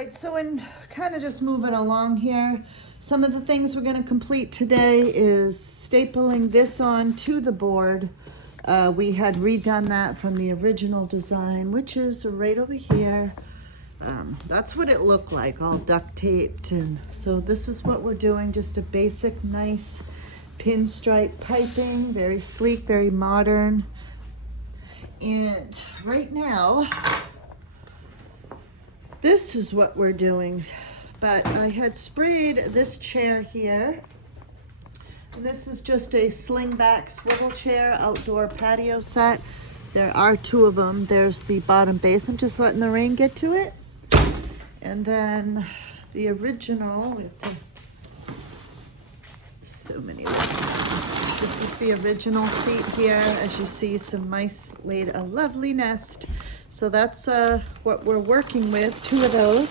right, so in kind of just moving along here, some of the things we're going to complete today is stapling this on to the board. We had redone that from the original design, which is right over here. That's what it looked like, all duct taped. And so this is what we're doing, just a basic, nice pinstripe piping, very sleek, very modern. And right now, this is what we're doing. But I had sprayed this chair here. And this is just a sling back swivel chair, outdoor patio set. There are two of them. There's the bottom base. I'm just letting the rain get to it. And then the original, we have to, so many ones. This is the original seat here. As you see, some mice laid a lovely nest. So that's what we're working with, two of those.